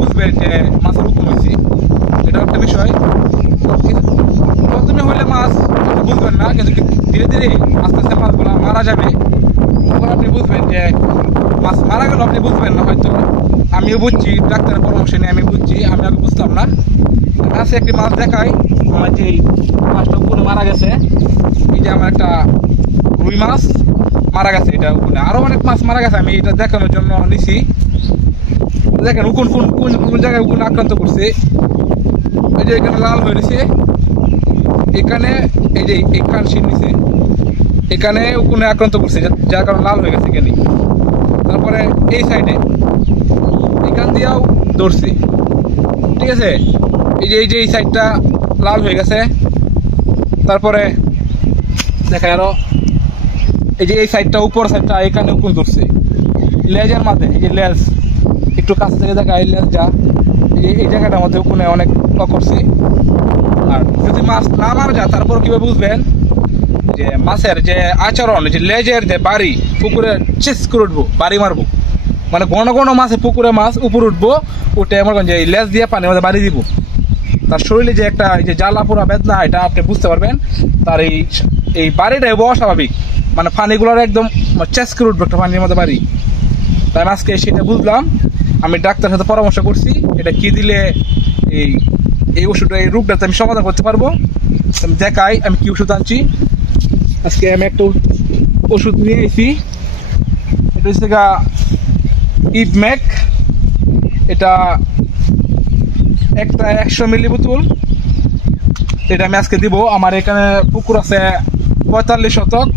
বুঝবেন যে মাছের উকুন হয়েছে, এটা একটা বিষয়। প্রথমে হলে মাছ বুঝবেন না, কিন্তু ধীরে ধীরে আস্তে আস্তে মাছগুলো মারা যাবে, তখন আপনি বুঝবেন যে মাছ মারা গেল। আপনি বুঝবেন না হয়তো, আমিও বুঝছি, ডাক্তারের পরামর্শ নিয়ে আমি বুঝছি, আমি আগে বুঝতাম না। কাছে একটি মাছ দেখাই, আমার যে মাছটা উপরে মারা গেছে, এই যে আমার একটা রুই মাছ মারা গেছে, এটা উপরে আরো অনেক মাছ মারা গেছে, আমি এটা দেখানোর জন্য নিছি। দেখেন উকুন কোন কোন কোন জায়গায় উকুন আক্রান্ত করছে, এই যে এখানে লাল হয়ে গেছে, এখানে এই যে এই কানশির নিচে এখানে উকুনে আক্রান্ত করছে, যার কারণে লাল হয়ে গেছে এখানে। তারপরে এই সাইডে এখান দিয়েও ধরছে, ঠিক আছে। এই যে এই সাইডটা লাল হয়ে গেছে। তারপরে দেখা আরো এই যে এই সাইডটা, উপর সাইডটা এখানে উকুন ধরছে লেজের মাঝে, এই যে লেজ একটু কাছে থেকে দেখা, এই লেজ যা এই জায়গাটার মধ্যে উকুনে অনেক করছে। আর যদি মাছ না মারা যায়, তারপর কিভাবে বুঝবেন যে মাছের যে আচরণ, যে লেজের যে বাড়ি, পুকুরে চেস করে উঠবো, বাড়ি মারবো, মানে ঘন ঘন মাছে পুকুরে মাছ উপরে উঠবো, উঠে মনে করেন যে এই লেজ দিয়ে পানির মধ্যে বাড়ি দিব, তার শরীরে যে একটা এই যে জ্বালা পোড়া বেদনা, এটা আপনি বুঝতে পারবেন। তার এই বাড়িটা অস্বাভাবিক, মানে পানিগুলোর একদম চেস করে উঠবো একটা পানির মধ্যে বাড়ি। তাই আজকে সেটা বুঝলাম, আমি ডাক্তারের সাথে পরামর্শ করছি, এটা কি দিলে এই ওষুধটা, এই রোগটাতে আমি সমাধান করতে পারবো। আমি দেখাই আমি কি ওষুধ আনছি। আজকে আমি একটা ওষুধ নিয়ে এসেছি, এটা হচ্ছে ইবম্যাক, এটা একটা 100 মিলি বোতল। এটা আমি আজকে দিব। আমার এখানে পুকুর আছে 45 শতক,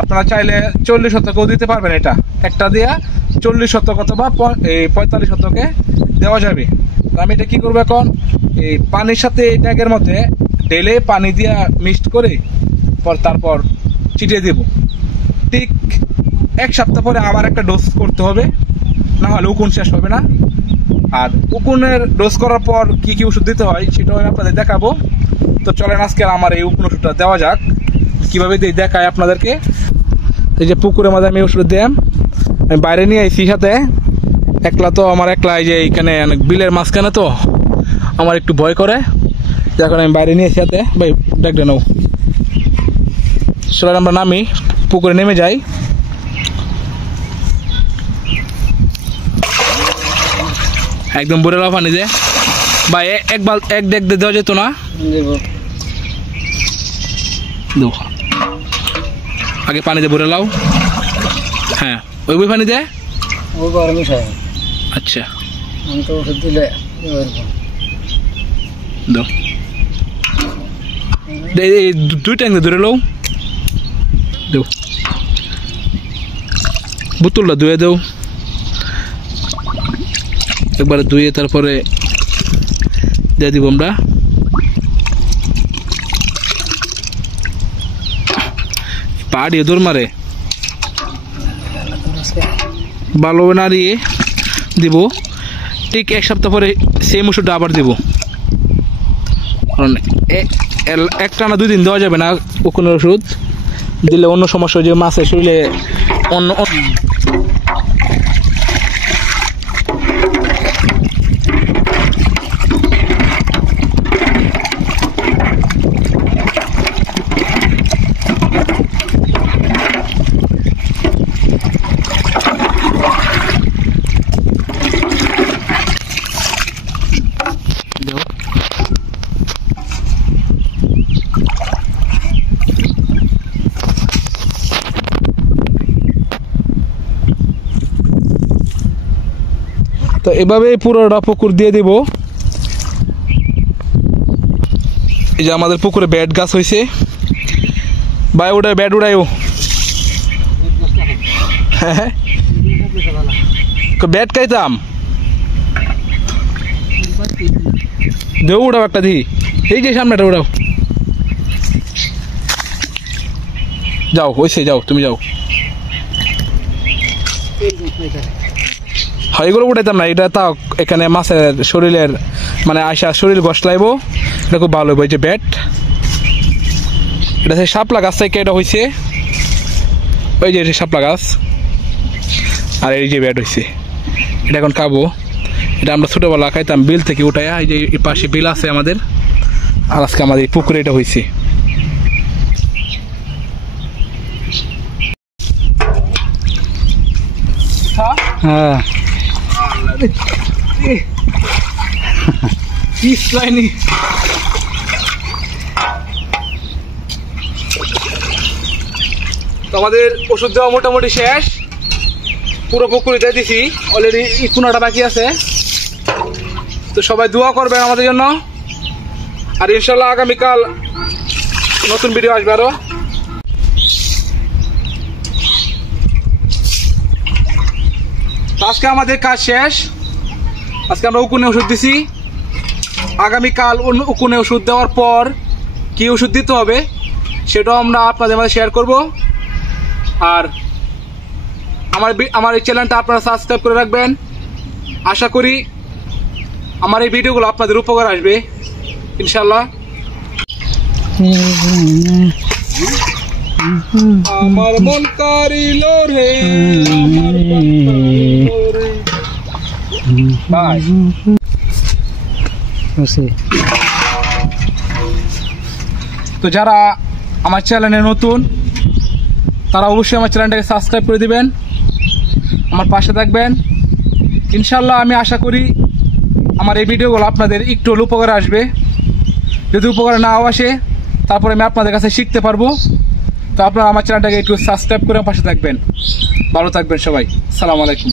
আপনারা চাইলে 40 শতকেও দিতে পারবেন। এটা একটা দিয়া 40 শতক অথবা 45 শতকে দেওয়া যাবে। তো আমি এটা কি করবো, এখন এই পানির সাথে এই ট্যাগের মধ্যে ঢেলে পানি দিয়া মিক্সড করে তারপর ছিটিয়ে দেব। ঠিক 1 সপ্তাহ পরে আবার একটা ডোজ করতে হবে, না হলে উকুন শেষ হবে না। আর উকুনের ডোজ করার পর কি কি ওষুধ দিতে হয় সেটাও আমি আপনাদের দেখাবো। তো চলেন আজকে আমার এই উকুন ওষুধটা দেওয়া যাক, কিভাবে দিয়ে দেখায় আপনাদেরকে। এই যে পুকুরের মধ্যে আমি ওষুধ দিলাম, আমি বাইরে নিয়ে আইছি সাথে, একলা তো আমার একলা, এই যে এইখানে অনেক বিলের মাঝখানে তো আমার একটু ভয় করে, এখন আমি বাইরে নিয়ে আইছি সাথে। ভাই ডাকতে নাও, চলেন আমরা নামি, পুকুরে নেমে যাই। একদম বুড়ে লাভ পানি যে ভাই, এক দেখ দেওয়া যেত না? আগে পানি দিয়ে ভরে লাও। হ্যাঁ, ওই পানি দে। আচ্ছা, দুই ট্যাঙ্ক ধরে লও, দেও বোতলটা ধুয়ে দেও একবারে, ধুয়ে তারপরে দিয়ে দিব আমরা। পা দিয়ে দৌড় মারে, ভালো নাড়িয়ে দিব। ঠিক 1 সপ্তাহ পরে সেম ওষুধটা আবার দিব, কারণ একটা না 2 দিন দেওয়া যাবে না উকুনের ওষুধ দিলে, অন্য সমস্যা, যে মাছের শরীরে অন্য তো এভাবে পুরোটা পুকুর দিয়ে দিব। এই যে আমাদের পুকুরে ব্যাট গাছ হয়েছে, ভাই উড়াই ব্যাট উড়াইও, হ্যাঁ ব্যাট খাইতাম, দেও উড়াও একটা দিই, এই যে সামনেটা উড়াও, যাও ওইসে যাও, তুমি যাও। হয় এগুলো উঠাইতাম না, এটা তাও এখানে মাছের শরীরের মানে আশা শরীর গসলাইব, এটা খুব ভালো হইব। এই যে ব্যাট, এটা শাপলা গাছ থেকে এটা হয়েছে, ওই যে শাপলা গাছ, আর এই যে ব্যাট হয়েছে, এটা এখন খাবো। এটা আমরা ছোটোবেলা খাইতাম বিল থেকে উঠাইয়া, এই যে এই পাশে বিল আছে আমাদের, আর আজকে আমাদের এই পুকুরে এটা হয়েছে। হ্যাঁ তো আমাদের ওষুধ দেওয়া মোটামুটি শেষ, পুরো পুকুরে দিয়ে দিছি, অলরেডি কোনোটা বাকি আছে। তো সবাই দোয়া করবেন আমাদের জন্য, আর ইনশাল্লাহ আগামীকাল নতুন ভিডিও আসবে আরো। আজকে আমাদের কাজ শেষ, আজকে আমরা উকুনে ওষুধ দিছি। আগামীকাল উকুনে ওষুধ দেওয়ার পর কি ওষুধ দিতে হবে সেটাও আমরা আপনাদের মাঝে শেয়ার করব। আর আমার এই চ্যানেলটা আপনারা সাবস্ক্রাইব করে রাখবেন। আশা করি আমার এই ভিডিওগুলো আপনাদের উপকার আসবে ইনশাল্লাহ। আমার মন কারিল রে, আমার মন কারিল রে। বাই। তো যারা আমার চ্যানেলে নতুন তারা অবশ্যই আমার চ্যানেলটাকে সাবস্ক্রাইব করে দিবেন, আমার পাশে থাকবেন ইনশাল্লাহ। আমি আশা করি আমার এই ভিডিওগুলো আপনাদের একটু উপকার আসবে। যদি উপকার নাও আসে তারপরে আমি আপনাদের কাছে শিখতে পারবো। তো আপনারা আমার চ্যানেলটাকে একটু সাবস্ক্রাইব করে পাশে থাকবেন। ভালো থাকবেন সবাই, আসসালামু আলাইকুম।